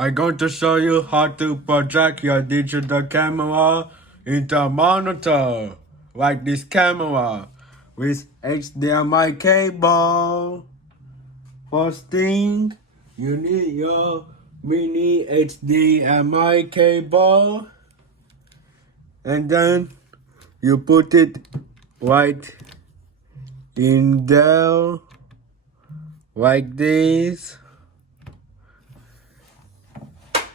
I'm going to show you how to project your digital camera into a monitor, like this camera, with HDMI cable. First thing, you need your mini HDMI cable, and then you put it right in there, like this.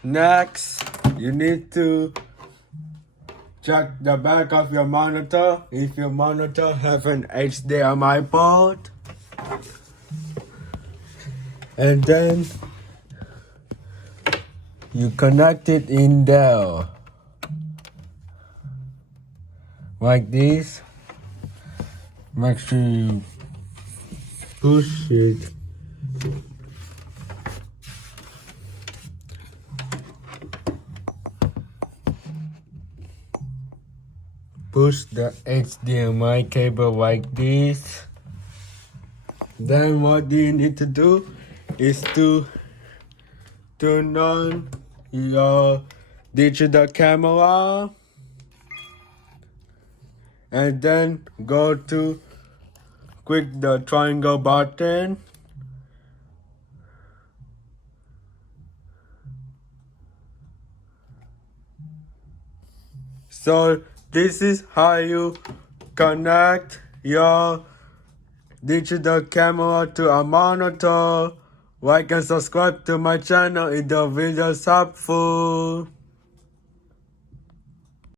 Next, you need to check the back of your monitor if your monitor have an HDMI port. And then you connect it in there, like this. Make sure you push it. Push the HDMI cable like this. Then what you need to do is to turn on your digital camera, and then go to click the triangle button. So this is how you connect your digital camera to a monitor. Like and subscribe to my channel if the video is helpful.